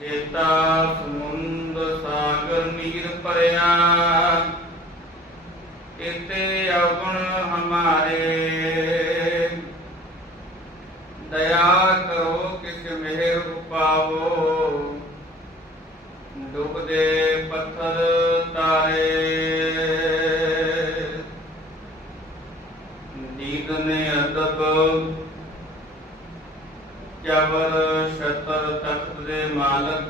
ਚੇਤਾ ਸਮੁੰਦ ਸਾਗਰ ਨੀਰ ਭਰਿਆ। ਇਤੇ ਅਵਗੁਣ ਹਮਾਰੇ। ਦਇਆ ਕਰੋ ਕਿਸ ਮਿਹਰ ਉਪਾਵੋ। ਡੁੱਬਦੇ ਪੱਥਰ ਤਾਰੇ। ਨੀਤ ਅਦਬ, ਜਬਰ ਛਤਰ ਤਖਤ ਦੇ ਮਾਲਕ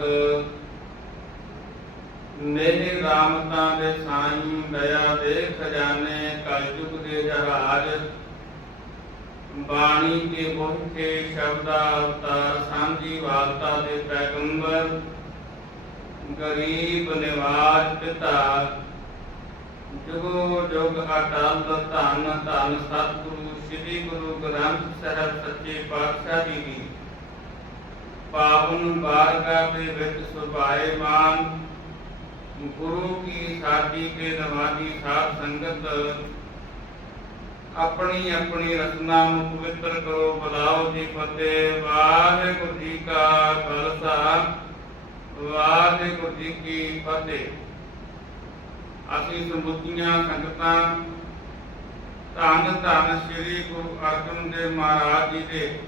ਮੇਰੀ ਰਾਮਤਾ ਦੇ ਸਾਈਂ ਦਇਆ ਦੇ ਖਜ਼ਾਨੇ ਕਲਯੁਗ ਦੇ ਜਹਾਜ। ਬਾਣੀ ਕੇ ਮੁਖੇ ਸ਼ਬਦਾ ਅਵਤਾਰ, ਸਾਂਝੀ ਵਾਲਤਾ ਦੇ ਪੈਗੰਬਰ। ਗਰੀਬ ਨਿਵਾਜ ਪਿਤਾ, ਜੁਗੋ ਜੁਗ ਅਟਲ ਧੰਨ ਧੰਨ ਸਤਿਗੁਰੂ, ਸ੍ਰੀ ਗੁਰੂ ਗ੍ਰੰਥ ਸਾਹਿਬ ਸੱਚੇ ਪਾਤਸ਼ਾਹ ਜੀ ਦੀ। ਪਾਵਨ ਬਾਰਗਾ ਦੇ ਵਿੱਚ ਸੁਭਾਏ ਮਾਨ। ਗੁਰੂ ਕੀ ਸਾਡੀ ਕੇ ਨਵਾਜੀ ਸਾਧ ਸੰਗਤ, ਆਪਣੀ ਆਪਣੀ ਰਸਨਾ ਨੂੰ ਪਵਿੱਤਰ ਕਰੋ, ਬੁਲਾਓ ਜੀ ਫਤਿਹ। ਵਾਹਿਗੁਰੂ ਜੀ ਕਾ ਖਾਲਸਾ, ਵਾਹਿਗੁਰੂ ਜੀ ਕੀ ਫਤਿਹ। ਅਸੀਂ ਸਮੁੱਚੀਆਂ ਸੰਗਤਾਂ ਧੰਨ ਧੰਨ ਸ੍ਰੀ ਗੁਰੂ ਅਰਜਨ ਦੇਵ ਮਹਾਰਾਜ ਜੀ ਦੇ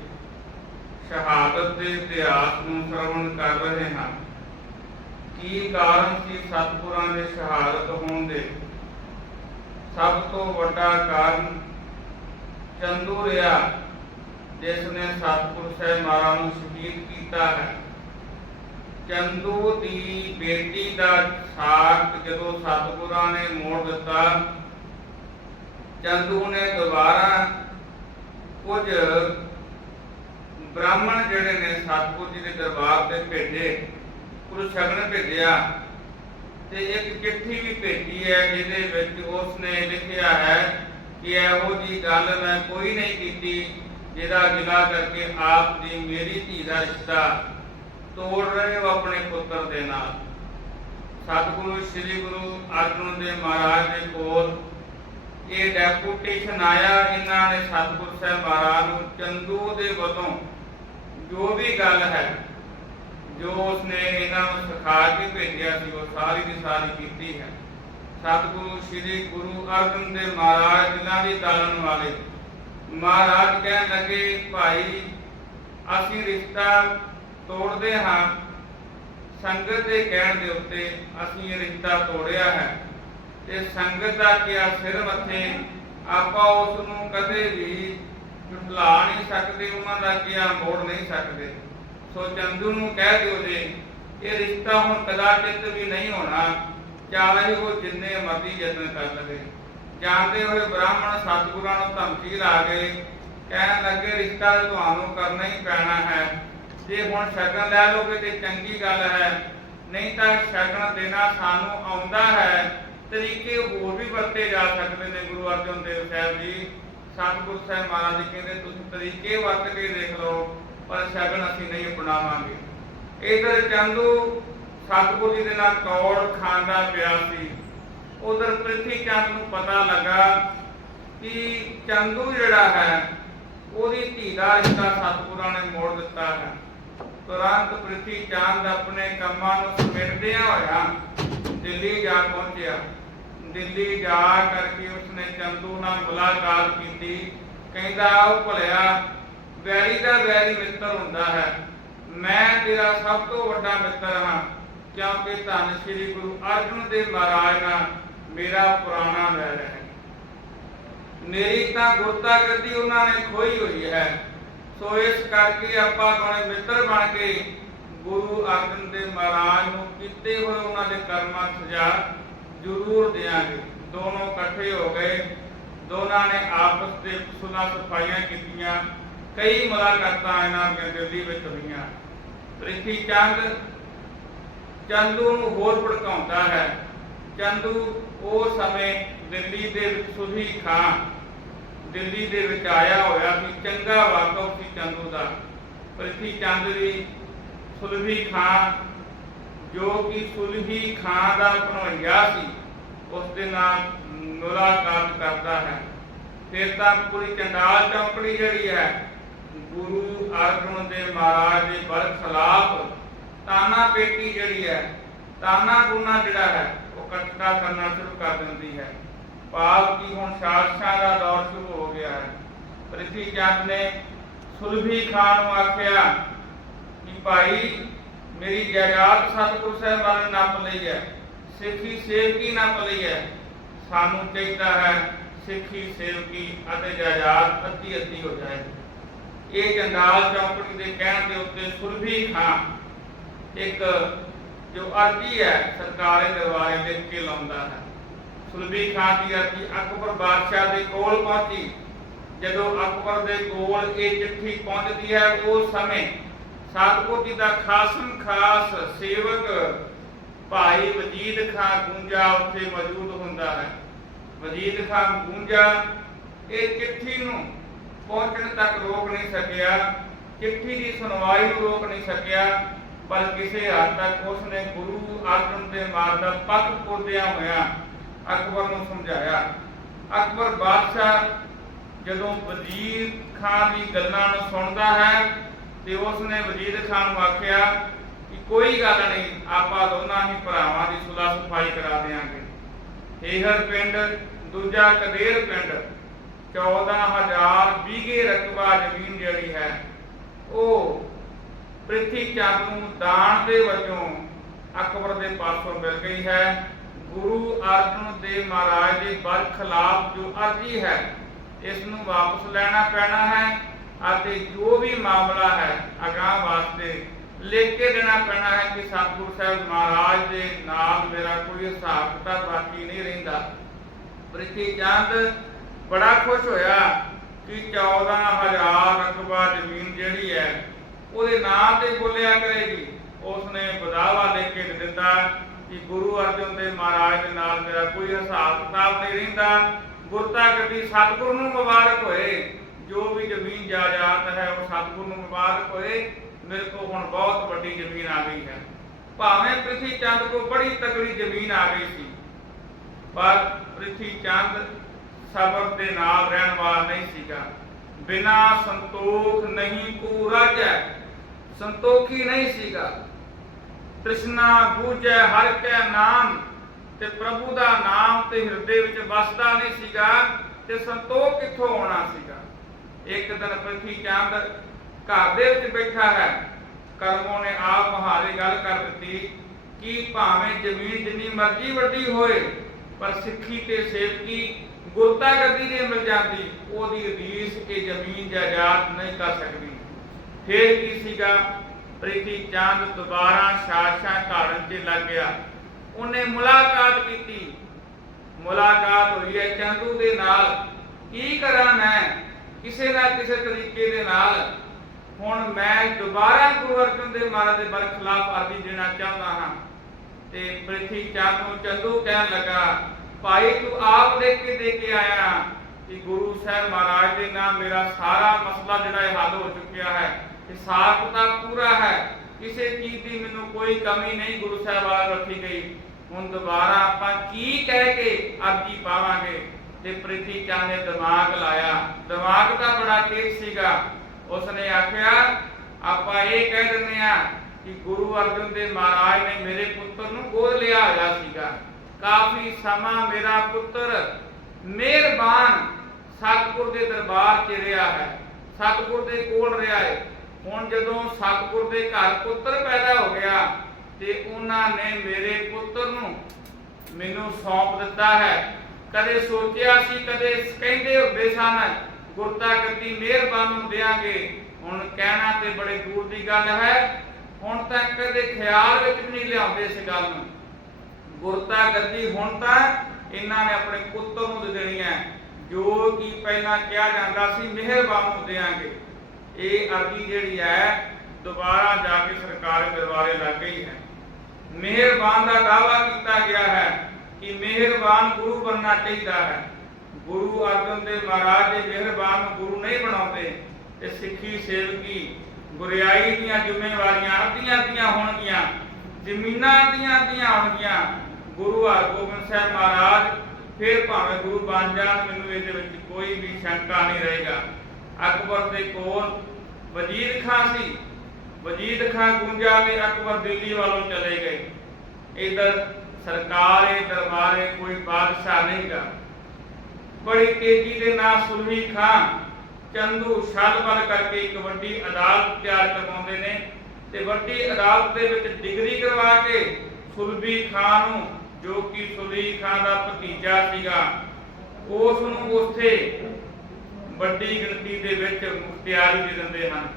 ਸ਼ਹਾਦਤ ਦੇ ਇਤਿਹਾਸ ਨੂੰ ਸ਼ਰਵਣ ਕਰ ਰਹੇ ਹਾਂ। ਕੀ ਕਾਰਨ ਸੀ ਸਤਿਗੁਰਾਂ ਦੇ ਸ਼ਹਾਦਤ ਹੋਣ ਦੇ? ਸਭ ਤੋਂ ਵੱਡਾ ਕਾਰਨ ਚੰਦੂ ਰਿਹਾ, ਜਿਸ ਨੇ ਸਤਿਗੁਰ ਸਾਹਿਬ ਮਹਾਰਾਜ ਨੂੰ ਸ਼ਹੀਦ ਕੀਤਾ ਹੈ। ਚੰਦੂ ਦੀ ਬੇਟੀ ਦਾ ਸਾਥ ਜਦੋਂ ਸਤਿਗੁਰਾਂ ਨੇ ਮੋੜ ਦਿੱਤਾ, ਚੰਦੂ ਨੇ ਦੁਬਾਰਾ ਕੁਝ ਬ੍ਰਾਹਮਣ ਜਿਹੜੇ ਨੇ ਸਤਿਗੁਰ ਜੀ ਦੇ ਦਰਬਾਰ ਤੇ ਭੇਜੇ ਕੁਝ ਸ਼ਗਨ ਭੇਜਿਆ ਤੇ ਇੱਕ ਚਿੱਠੀ ਵੀ ਭੇਜੀ ਹੈ ਜਿਹਦੇ ਵਿੱਚ ਉਸ ਲਿਖਿਆ ਹੈ ਕਿ ਇਹੋ ਜੀ ਗੱਲ ਮੈਂ ਕੋਈ ਨਹੀਂ ਕੀਤੀ ਜਿਹਦਾ ਗਿਲਾ ਕਰਕੇ ਆਪ ਦੀ ਮੇਰੀ ਧੀ ਦਾ ਰਿਸ਼ਤਾ ਤੋੜ ਰਹੇ ਹੋ ਆਪਣੇ ਪੁੱਤਰ ਦੇ ਨਾਲ। ਸਤਿਗੁਰੂ ਸ੍ਰੀ ਗੁਰੂ ਅਰਜਨ ਦੇਵ ਮਹਾਰਾਜ ਦੇ ਕੋਲ ਇਹ ਡੈਪੂਟੇਸ਼ਨ ਆਇਆ। ਇਹਨਾਂ ਨੇ ਸਤਿਗੁਰ ਸਾਹਿਬ ਮਹਾਰਾਜ ਨੂੰ ਚੰਦੂ ਦੇ ਵੱਲੋਂ ਜੋ ਵੀ ਗੱਲ ਹੈ, ਜੋ ਉਸਨੇ ਇਹਨਾਂ ਨੂੰ ਸਿਖਾ ਕੇ ਭੇਜਿਆ ਸੀ, ਉਹ ਸਾਰੀ ਦੀ ਸਾਰੀ ਕੀਤੀ ਹੈ। ਸਤਿਗੁਰੂ ਸ੍ਰੀ ਗੁਰੂ ਅਰਜਨ ਦੇਵ ਮਹਾਰਾਜ, ਜਿਨ੍ਹਾਂ ਦੀ ਤਾਲਨ ਵਾਲੇ, ਮਹਾਰਾਜ ਕਹਿਣ ਲੱਗੇ, ਭਾਈ, ਅਸੀਂ ਰਿਸ਼ਤਾ ਤੋੜਦੇ ਹਾਂ। ਸੰਗਤ ਦੇ ਕਹਿਣ ਦੇ ਉੱਤੇ ਅਸੀਂ ਇਹ ਰਿਸ਼ਤਾ ਤੋੜਿਆ ਹੈ। ਤੇ ਸੰਗਤ ਦਾ ਕਿਹਾ ਸਿਰ ਮੱਥੇ? ਆਪਾਂ ਉਸ ਨੂੰ ਕਦੇ ਵੀ ਲਾ ਨਹੀਂ ਸਕਦੇ, ਉਹਨਾਂ ਦਾ ਕਿਹਾ ਮੋੜ ਨਹੀਂ ਸਕਦੇ। ਸੋ ਚੰਦੂ ਨੂੰ ਕਹਿ ਦਿਓ ਜੇ, ਇਹ ਰਿਸ਼ਤਾ ਹੁਣ ਕਦਾਚਿਤ ਵੀ ਨਹੀਂ ਹੋਣਾ। ਚਾਹੇ ਉਹ ਜਿੰਨੇ ਮਰਜ਼ੀ ਯਤਨ ਕਰ ਲਵੇ। ਜਾਣਦੇ ਹੋਏ ਬ੍ਰਾਹਮਣ ਸਤਿਗੁਰਾਂ ਨੂੰ ਧਮਕੀ ਲਾ ਗਏ, ਕਹਿਣ ਲੱਗੇ, ਰਿਸ਼ਤਾ ਤੁਹਾਨੂੰ ਕਰਨਾ ਹੀ ਪੈਣਾ ਹੈ। ਜੇ ਹੁਣ ਸ਼ਗਨ ਲੈ ਲੋਗੇ ਤੇ ਚੰਗੀ ਗੱਲ ਹੈ। ਨਹੀਂ ਤਾਂ ਸ਼ਗਨ ਦੇਣਾ ਸਾਨੂੰ ਆਉਂਦਾ ਹੈ। ਤਰੀਕੇ ਹੋਰ ਵੀ ਵਰਤੇ ਜਾ ਸਕਦੇ ਨੇ ਗੁਰੂ ਅਰਜਨ ਦੇਵ ਸਾਹਿਬ ਜੀ। ਸਤਿਗੁਰ ਸਾਹਿਬ ਮਹਾਰਾਜ ਜੀ ਕਹਿੰਦੇ, ਤੁਸੀਂ ਤਰੀਕੇ ਵਰਤ ਕੇ ਦੇਖ ਲਓ, ਪਰ ਸ਼ਗਨ ਅਸੀਂ ਨਹੀਂ ਅਪਣਾਵਾਂਗੇ। ਇਧਰ ਚੰਦੂ ਸਤਿਗੁਰ ਜੀ ਦੇ ਨਾਲ ਕੌੜ ਖਾਂਦਾ ਪਿਆ ਸੀ। ਉਧਰ ਪ੍ਰਿਥੀ ਚੰਦ ਨੂੰ ਪਤਾ ਲੱਗਾ ਕਿ ਚੰਦੂ ਜਿਹੜਾ ਹੈ, ਉਹਦੀ ਧੀ ਦਾ ਰਿਸ਼ਤਾ ਸਤਿਗੁਰਾਂ ਨੇ ਮੋੜ ਦਿੱਤਾ ਹੈ। ਤੁਰੰਤ ਪ੍ਰਿਥੀ ਚੰਦ ਆਪਣੇ ਕੰਮਾਂ ਨੂੰ ਸਮੇਟਦਿਆਂ ਹੋਇਆ ਦਿੱਲੀ ਜਾ ਪਹੁੰਚਿਆ। ਦਿੱਲੀ ਜਾ ਕਰਕੇ ਉਸਨੇ ਚੰਦੂ ਨਾਲ ਮੁਲਾਕਾਤ ਕੀਤੀ। ਕਹਿੰਦਾ ਉਹ ਭਲਿਆ, ਵੈਰੀ ਦਾ ਵੈਰੀ ਮਿੱਤਰ ਹੁੰਦਾ ਹੈ। ਮੈਂ ਤੇਰਾ ਸਭ ਤੋਂ ਵੱਡਾ ਮਿੱਤਰ ਹਾਂ। ਕਿਉਂਕਿ ਧੰਨ ਸ੍ਰੀ ਗੁਰੂ ਅਰਜਨ ਦੇਵ ਮਹਾਰਾਜ ਨਾਲ ਮੇਰਾ ਪੁਰਾਣਾ ਵੈਰ ਹੈ। ਮੇਰੀ ਤਾਂ ਗੁਰਤਾ ਗੱਦੀ ਉਹਨਾਂ ਨੇ ਖੋਈ ਹੋਈ ਹੈ। ਸੋ ਇਸ ਕਰਕੇ ਆਪਾਂ ਦੋਵੇਂ ਮਿੱਤਰ ਬਣ ਕੇ ਗੁਰੂ ਅਰਜਨ ਦੇਵ ਮਹਾਰਾਜ ਨੂੰ ਕੀਤੇ ਹੋਏ ਉਹਨਾਂ ਦੇ ਕਰਮਾਂ ਸਜ਼ਾ ਜ਼ਰੂਰ ਦੇਾਂਗੇ ਦੋਨੋਂ ਇਕੱਠੇ ਹੋ ਗਏ। ਦੋਨਾਂ ਨੇ ਆਪਸ ਦੇ ਸੁਲਾ ਸਫਾਈਆਂ ਕੀਤੀਆਂ। ਕਈ ਮੁਲਾਕਾਤਾਂ ਇਹਨਾਂ ਦੀਆਂ ਦਿੱਲੀ ਵਿੱਚ ਹੋਈਆਂ। ਪ੍ਰਿਥੀ ਚੰਦ, ਚੰਦੂ ਨੂੰ ਹੋਰ ਭੜਕਾਉਂਦਾ ਹੈ। ਚੰਦੂ ਉਹ ਸਮੇਂ ਦਿੱਲੀ ਦੇ ਵਿੱਚ ਸੁਹੀ ਖਾਂ, ਦਿੱਲੀ ਦੇ ਵਿੱਚ ਆਇਆ ਹੋਇਆ ਸੀ। ਚੰਗਾ ਵਾਕਫ ਸੀ ਚੰਦੂ ਦਾ। ਪ੍ਰਿਥੀ ਚੰਦ ਵੀ ਸੁਲਭੀ ਖਾਂ ਜੋ ਕਿ ਸੁਲਭੀ ਖਾਂ ਦਾ ਭਣੋਈਆ ਸੀ, ਉਸ ਦੇ ਨਾਲ ਮੁਲਾਕਾਤ ਕਰਦਾ ਹੈ। ਫਿਰ ਤਾਂ ਪੂਰੀ ਚੰਡਾਲ ਚੌਂਕੜੀ ਜਿਹੜੀ ਹੈ, ਗੁਰੂ ਅਰਜਨ ਦੇਵ ਮਹਾਰਾਜ ਦੇ ਬਲ ਖਿਲਾਫ ਤਾਨਾ ਪੇਟੀ ਜਿਹੜੀ ਹੈ, ਤਾਨਾ ਗੁਨਾ ਜਿਹੜਾ ਹੈ, ਉਹ ਕੱਟਦਾ ਕਰਨਾ ਸ਼ੁਰੂ ਕਰ ਦਿੰਦੀ ਹੈ। ਭਾਵ ਕਿ ਹੁਣ ਸ਼ਾਸਕਾਂ ਦਾ ਦੌਰ ਸ਼ੁਰੂ ਹੋ ਗਿਆ ਹੈ। ਪ੍ਰਿਥੀ ਚੰਦ ਨੇ ਸੁਲਭੀ ਖਾਨ ਨੂੰ ਆਖਿਆ ਕਿ ਭਾਈ ਮੇਰੀ ਜਾਇਦਾਦ ਸਤਿਗੁਰ ਸਾਹਿਬਾਨ ਨੇ ਲਈ ਹੈ। ਸਿੱਖੀ ਸੇਵਕੀ ਨੱਪ ਲਈ ਹੈ। ਸਾਨੂੰ ਚਾਹੀਦਾ ਹੈ ਸਿੱਖੀ ਸੇਵਕੀ ਅਤੇ ਜਾਇਦਾਦ ਅੱਧੀ ਅੱਧੀ ਹੋ ਜਾਏ। ਇਹ ਜੰਡਾਲ ਚੌਂਕੜੀ ਦੇ ਕਹਿਣ ਦੇ ਉੱਤੇ ਸੁਲਭੀ ਖਾਂ ਇੱਕ ਜੋ ਅਰਜੀ ਹੈ ਸਰਕਾਰੀ ਦਰਬਾਰੇ ਲਿਖ ਕੇ ਲਾਉਂਦਾ ਹੈ। ਸੁਲਭੀ ਖਾਂ ਦੀ ਅਰਜੀ ਅਕਬਰ ਬਾਦਸ਼ਾਹ ਦੇ ਕੋਲ ਪਹੁੰਚੀ। ਜਦੋਂ ਅਕਬਰ ਦੇ ਕੋਲ ਇਹ ਚਿੱਠੀ ਪਹੁੰਚਦੀ ਹੈ, ਉਸ ਸਮੇਂ ਸਤਿਗੁਰ ਜੀ ਦਾ ਖਾਸਮ ਖਾਸ ਸੇਵਕ ਭਾਈ ਵਜੀਦ ਖਾਂ ਗੁੰਜਾ ਉੱਥੇ ਮੌਜੂਦ ਹੁੰਦਾ ਹੈ। ਵਜੀਦ ਖਾਂ ਗੁੰਜਾ ਇਹ ਚਿੱਠੀ ਨੂੰ ਪਹੁੰਚਣ ਤੱਕ ਰੋਕ ਨਹੀਂ ਸਕਿਆ, ਚਿੱਠੀ ਦੀ ਸੁਣਵਾਈ ਨੂੰ ਰੋਕ ਨਹੀਂ ਸਕਿਆ, ਪਰ ਕਿਸੇ ਹੱਦ ਤੱਕ ਉਸਨੇ ਗੁਰੂ ਅਰਜਨ ਦੇ ਮਾਰ ਦਾ ਪੱਕ ਪੋਦਿਆਂ ਹੋਇਆ ਅਕਬਰ ਨੂੰ ਸਮਝਾਇਆ। ਅਕਬਰ ਬਾਦਸ਼ਾਹ ਜਦੋਂ ਵਜ਼ੀਰ ਖਾਨ ਦੀ ਗੱਲਾਂ ਨੂੰ ਸੁਣਦਾ ਹੈ ਤੇ ਉਸਨੇ ਵਜ਼ੀਰ ਖਾਨ ਨੂੰ ਆਖਿਆ ਕਿ ਕੋਈ ਗੱਲ ਨਹੀਂ, ਆਪਾਂ ਦੋਨਾਂ ਹੀ ਭਰਾਵਾਂ ਦੀ ਸੁਲਾ ਸਫ਼ਾਈ ਕਰਾ ਦੇਾਂਗੇ ਹੇਹਰ ਪਿੰਡ, ਦੂਜਾ ਕਦੇਰ ਪਿੰਡ 14000 ਬੀਗੇ ਰਕਬਾ ਜ਼ਮੀਨ ਜਿਹੜੀ ਹੈ, ਉਹ ਪ੍ਰਿਥੀ ਚੰਦ ਨੂੰ ਦਾਨ ਦੇ ਵਜੋਂ ਅਕਬਰ ਦੇ ਪਾਸੋਂ ਮਿਲ ਗਈ ਹੈ। ਗੁਰੂ ਅਰਜਨ ਦੇਵ ਮਹਾਰਾਜ ਦੇ ਬਰਖਲਾਫ ਜੋ ਅਰਜ਼ੀ ਹੈ, ਇਸ ਨੂੰ ਵਾਪਸ ਲੈਣਾ ਪੈਣਾ ਹੈ। ਅਤੇ ਜੋ ਵੀ ਮਾਮਲਾ ਹੈ, ਅਗਾਹ ਵਾਸਤੇ ਲਿਖ ਕੇ ਦੇਣਾ ਪੈਣਾ ਹੈ ਕਿ ਸਤਿਗੁਰੂ ਸਾਹਿਬ ਮਹਾਰਾਜ ਦੇ ਨਾਲ ਮੇਰਾ ਕੋਈ ਹਿਸਾਬ ਕਿਤਾਬ ਬਾਕੀ ਨਹੀਂ ਰਹਿੰਦਾ। ਪ੍ਰਿਥੀ ਚੰਦ ਬੜਾ ਖੁਸ਼ ਹੋਇਆ ਕਿ 14000 ਰਕਬਾ ਜ਼ਮੀਨ ਜਿਹੜੀ ਹੈ, ਉਹਦੇ ਨਾਂ ਤੇ ਬੋਲਿਆ ਕਰੇਗੀ। ਉਸਨੇ ਬਦਾਵਾ ਲਿਖ ਕੇ ਦਿੱਤਾ ਕਿ ਗੁਰੂ ਅਰਜਨ ਦੇਵ ਮਹਾਰਾਜ ਦੇ ਨਾਲ ਮੇਰਾ ਕੋਈ ਹਿਸਾਬ ਕਿਤਾਬ ਨਹੀਂ ਰਹਿੰਦਾ। ਗੁਰਤਾ ਗੱਦੀ ਸਤਿਗੁਰੂ ਨੂੰ ਮੁਬਾਰਕ ਹੋਏ। ਜੋ ਵੀ ਜ਼ਮੀਨ ਜਾਇਦਾਦ ਹੈ ਉਹ ਸਤਿਗੁਰੂ ਨੂੰ ਮੁਬਾਰਕ ਹੋਏ, ਮੇਰੇ ਕੋਲ ਹੁਣ ਬਹੁਤ ਵੱਡੀ ਜ਼ਮੀਨ ਆ ਗਈ ਹੈ। ਭਾਵੇਂ ਪ੍ਰਿਥੀ ਚੰਦ ਕੋ ਬੜੀ ਤਗੜੀ ਜ਼ਮੀਨ ਆ ਗਈ ਸੀ, ਪਰ ਪ੍ਰਿਥੀ ਚੰਦ ਸਬਰ ਦੇ ਨਾਲ ਰਹਿਣ ਵਾਲਾ ਨਹੀਂ ਸੀਗਾ। ਬਿਨਾ ਸੰਤੋਖ ਨਹੀਂ ਕੋ ਰਾਜੈ ਸੰਤੋਖੀ ਨਹੀਂ ਸੀਗਾ। ਤ੍ਰਿਸ਼ਨਾ ਬੂਝੈ, ਹਰ ਕੈ ਨਾਮ, ਤੇ ਪ੍ਰਭੂ ਦਾ ਨਾਮ ਤੇ ਹਿਰਦੇ ਵਿੱਚ ਵਸਦਾ ਨਹੀਂ ਸੀਗਾ, ਤੇ ਸੰਤੋਖ ਕਿੱਥੋਂ ਆਉਣਾ ਸੀਗਾ? ਇੱਕ ਦਿਨ ਪ੍ਰਿਥੀ ਚੰਦ ਘਰ ਦੇ ਵਿੱਚ ਬੈਠਾ ਹੈ। ਕਰਮੋਂ ਨੇ ਆਪ ਮਹਾਰੇ ਗੱਲ ਕਰ ਦਿੱਤੀ ਕਿ ਭਾਵੇਂ ਜ਼ਮੀਨ ਜਿੰਨੀ ਮਰਜ਼ੀ ਵੱਡੀ ਹੋਏ, ਪਰ ਸਿੱਖੀ ਤੇ ਸੇਵਕੀ ਗੁਰਤਾ ਗੱਦੀ ਦੇ ਮਿਲ ਜਾਂਦੀ, ਉਹਦੀ ਰੀਸ ਇਹ ਜ਼ਮੀਨ ਜਾਇਦਾਦ ਨਹੀਂ ਕਰ ਸਕਦੀ। ਫੇਰ ਕੀ ਸੀਗਾ? ਪ੍ਰੀਤੀ ਚੰਦ ਦੁਬਾਰਾ ਸ਼ਾਸ਼ਾ ਘਾੜਨ 'ਚ ਲੱਗ ਗਿਆ। ਉਹਨੇ ਮੁਲਾਕਾਤ ਕੀਤੀ। ਮੁਲਾਕਾਤ ਹੋਈ ਹੈ ਚੰਦੂ ਦੇ ਨਾਲ। ਕੀ ਕਰਾਂ ਮੈਂ? ਕਿਸੇ ਨਾ ਕਿਸੇ ਤਰੀਕੇ ਦੇ ਨਾਲ ਹੁਣ ਮੈਂ ਦੁਬਾਰਾ ਗੁਰੂ ਅਰਜਨ ਦੇਵ ਮਹਾਰਾਜ ਦੇ ਬਰਖਲਾਫ ਅਰਜ਼ੀ ਦੇਣਾ ਚਾਹੁੰਦਾ ਹਾਂ। ਤੇ ਪ੍ਰਿਥੀ ਚੰਦ ਨੂੰ ਚੰਦੂ ਕਹਿਣ ਲੱਗਾ, ਭਾਈ, ਤੂੰ ਆਪ ਦੇਖ ਕੇ ਦੇ ਕੇ ਆਇਆ ਕਿ ਗੁਰੂ ਸਾਹਿਬ ਮਹਾਰਾਜ ਦੇ ਨਾਮ ਮੇਰਾ ਸਾਰਾ ਮਸਲਾ ਜਿਹੜਾ ਹੈ ਹੱਲ ਹੋ ਚੁੱਕਿਆ ਹੈ। ਹਿਸਾਬ ਕਿਤਾਬ ਪੂਰਾ ਹੈ। ਕਿਸੇ ਚੀਜ਼ ਦੀ ਮੈਨੂੰ ਕੋਈ ਕਮੀ ਨਹੀਂ ਗੁਰੂ ਸਾਹਿਬ ਵਾਲਾ ਰੱਖੀ ਗਈ। ਹੁਣ ਦੁਬਾਰਾ ਆਪਾਂ ਕੀ ਕਹਿ ਕੇ ਅਰਜੀ ਪਾਵਾਂਗੇ? ਤੇ ਪ੍ਰਿਥੀ ਚੰਦ ਨੇ ਦਿਮਾਗ ਲਾਇਆ। ਦਿਮਾਗ ਤਾਂ ਬੜਾ ਤੇਜ਼ ਸੀਗਾ। ਉਸਨੇ ਆਖਿਆ, ਆਪਾਂ ਇਹ ਕਹਿ ਦਿੰਦੇ ਆ ਕਿ ਗੁਰੂ ਅਰਜਨ ਦੇਵ ਮਹਾਰਾਜ ਨੇ ਮੇਰੇ ਪੁੱਤਰ ਨੂੰ ਗੋਦ ਲਿਆ ਹੋਇਆ ਸੀਗਾ। ਕਾਫੀ ਸਮਾਂ ਮੇਰਾ ਪੁੱਤਰ ਮਿਹਰਬਾਨ ਸਤਿਗੁਰ ਦੇ ਦਰਬਾਰ 'ਚ ਰਿਹਾ ਹੈ। ਸਤਿਗੁਰ ਦੇ ਕੋਲ ਰਿਹਾ ਹੈ। ਹੁਣ ਜਦੋਂ ਸਤਿਗੁਰ ਦੇ ਘਰ ਪੁੱਤਰ ਪੈਦਾ ਹੋ ਗਿਆ ਤੇ ਉਹਨਾਂ ਨੇ ਮੇਰੇ ਪੁੱਤਰ ਨੂੰ ਮੈਨੂੰ ਸੌਂਪ ਦਿੱਤਾ ਹੈ। ਕਦੇ ਸੋਚਿਆ ਸੀ, ਕਦੇ ਕਹਿੰਦੇ ਹੁੰਦੇ ਸਨ ਗੁਰਤਾ ਗੱਦੀ ਮਿਹਰਬਾਨ ਨੂੰ ਹੁਣ ਕਹਿਣਾ ਤੇ ਬੜੇ ਦੂਰ ਦੀ ਗੱਲ ਹੈ। ਹੁਣ ਤਾਂ ਕਦੇ ਖਿਆਲ ਵਿੱਚ ਵੀ ਨਹੀਂ ਲਿਆਉਂਦੇ ਇਸ ਗੱਲ ਨੂੰ। ਗੁਰਤਾ ਗੱਦੀ ਹੁਣ ਤਾਂ ਇਹਨਾਂ ਨੇ ਆਪਣੇ ਪੁੱਤਰ ਨੂੰ ਦੇ ਦੇਣੀ ਹੈ, ਜੋ ਕਿ ਪਹਿਲਾਂ ਕਿਹਾ ਜਾਂਦਾ ਸੀ, ਮਿਹਰਬਾਨ ਨੂੰ ਦੇਾਂਗੇ ਇਹ ਅਰਜ਼ੀ ਜਿਹੜੀ ਹੈ, ਦੁਬਾਰਾ ਜਾ ਕੇ ਸਰਕਾਰ ਦਰਬਾਰੇ ਲੱਗ ਗਈ ਹੈ। ਮਿਹਰਬਾਨ ਦਾ ਦਾਵਾ ਕੀਤਾ ਗਿਆ ਹੈ। ਕਿ ਮਿਹਰਬਾਨ ਗੁਰੂ ਬਣਨਾ ਚਾਹੀਦਾ ਹੈ। ਗੁਰੂ ਅਰਜਨ ਦੇਵ ਮਹਾਰਾਜ ਦੇ ਮਿਹਰਬਾਨ ਗੁਰੂ ਨਹੀਂ ਬਣਾਉਂਦੇ ਤੇ ਸਿੱਖੀ, ਸੇਵਕੀ, ਗੁਰਿਆਈ ਦੀਆਂ ਜ਼ਿੰਮੇਵਾਰੀਆਂ ਅੱਧੀਆਂ ਅੱਧੀਆਂ ਹੋਣਗੀਆਂ, ਜ਼ਮੀਨਾਂ ਅੱਧੀਆਂ ਅੱਧੀਆਂ ਹੋਣਗੀਆਂ। ਗੁਰੂ ਹਰਗੋਬਿੰਦ ਸਾਹਿਬ ਮਹਾਰਾਜ ਫਿਰ ਭਾਵੇਂ ਗੁਰੂ ਬਣ ਜਾਣ, ਮੈਨੂੰ ਇਹਦੇ ਵਿੱਚ ਕੋਈ ਵੀ ਸ਼ੰਕਾ ਨਹੀਂ ਰਹੇਗਾ। ਅਕਬਰ ਦੇ ਕੋਲ ਵਜ਼ੀਰ ਖਾਂ ਸੀ। ਵਜੀਦ ਖਾਂ ਗੁੰਜਾ ਨੇ ਅਕਬਰ ਦਿੱਲੀ ਵੱਲੋਂ ਚਲੇ ਗਏ। ਇਧਰ ਸਰਕਾਰ, ਦਰਬਾਰੇ ਕੋਈ ਬਾਦਸ਼ਾਹ ਨਹੀਂਗਾ ਬੜੀ ਤੇਜ਼ੀ ਦੇ ਨਾਲ ਸੁਲਹੀ ਖਾਨ ਚੰਦੂ ਛਲਬਲ ਕਰਕੇ ਇੱਕ ਵੱਡੀ ਅਦਾਲਤ ਤਿਆਰ ਕਰਵਾਉਂਦੇ ਨੇ ਤੇ ਵੱਡੀ ਅਦਾਲਤ ਦੇ ਵਿੱਚ ਡਿਗਰੀ ਕਰਵਾ ਕੇ ਸੁਲਭੀ ਖਾਨ ਨੂੰ, ਜੋ ਕਿ ਸੁਲਹੀ ਖਾਨ ਦਾ ਭਤੀਜਾ ਸੀਗਾ ਉਸ ਨੂੰ ਉੱਥੇ ਵੱਡੀ ਗਿਣਤੀ ਦੇ ਵਿੱਚ ਮੁਖਤਿਆਰੀ ਦੇ ਦਿੰਦੇ ਹਨ।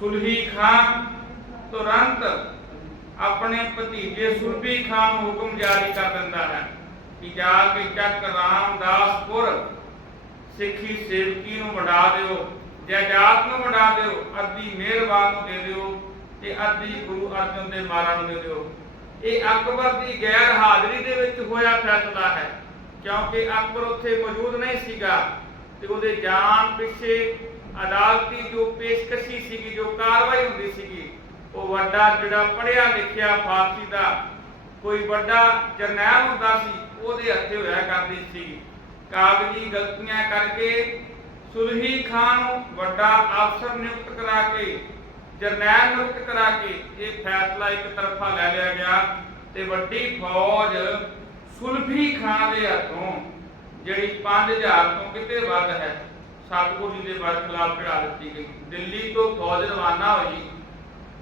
ਸੁਲਹੀ ਖਾਨ ਤੁਰੰਤ ਆਪਣੇ ਭਤੀਜੇ ਸੁਲਭੀ ਖਾਨ ਨੂੰ ਹੁਕਮ ਜਾਰੀ ਕਰ ਦਿੰਦਾ ਹੈ ਕਿ ਜਾ ਕੇ ਚੱਕ ਰਾਮਦਾਸਪੁਰ ਸਿੱਖੀ ਸੇਵਕੀ ਨੂੰ ਵੰਡਾ ਦਿਓ, ਜਾਇਦਾਦ ਨੂੰ ਵੰਡਾ ਦਿਓ, ਅੱਧੀ ਮਿਹਰਬਾਨ ਨੂੰ ਦੇ ਦਿਓ ਤੇ ਅੱਧੀ ਗੁਰੂ ਅਰਜਨ ਦੇ ਮਹਾਰਾਜ ਨੂੰ ਦੇ ਦਿਓ। ਇਹ ਅਕਬਰ ਦੀ ਗੈਰ ਹਾਜ਼ਰੀ ਦੇ ਵਿੱਚ ਹੋਇਆ ਫੈਸਲਾ ਹੈ, ਕਿਉਂਕਿ ਅਕਬਰ ਉੱਥੇ ਮੌਜੂਦ ਨਹੀਂ ਸੀਗਾ ਤੇ ਉਹਦੇ ਜਾਣ ਪਿੱਛੇ ਅਦਾਲਤੀ ਜੋ ਪੇਸ਼ਕਸ਼ੀ ਸੀਗੀ, ਜੋ ਕਾਰਵਾਈ ਹੁੰਦੀ ਸੀਗੀ ਉਹ ਵੱਡਾ ਜਿਹੜਾ ਪੜ੍ਹਿਆ ਲਿਖਿਆ ਫਾਰਸੀ ਦਾ ਕੋਈ ਵੱਡਾ ਜਰਨੈਲ ਹੁੰਦਾ ਸੀ, ਉਹਦੇ ਹੱਥੇ ਹੋਇਆ ਕਰਦੀ ਸੀ। ਕਾਗਜ਼ੀ ਗਲਤੀਆਂ ਕਰਕੇ ਸੁਲਹੀ ਖਾਨ ਨੂੰ ਵੱਡਾ ਅਫਸਰ ਨਿਯੁਕਤ ਕਰਾ ਕੇ, ਜਰਨੈਲ ਨਿਯੁਕਤ ਕਰਾ ਕੇ ਇਹ ਫੈਸਲਾ ਇੱਕ ਤਰਫਾ ਲੈ ਲਿਆ ਗਿਆ ਤੇ ਵੱਡੀ ਫੌਜ ਸੁਲਭੀ ਖਾਨ ਦੇ ਹੱਥੋਂ, ਜਿਹੜੀ 5000 ਤੋਂ ਕਿਤੇ ਵੱਧ ਹੈ ਸਤਗੁਰੂ ਜੀ ਦੇ ਬਰ ਖਿਲਾਫ ਦਿੱਤੀ ਗਈ। ਦਿੱਲੀ ਤੋਂ ਫੌਜ ਰਵਾਨਾ ਹੋਈ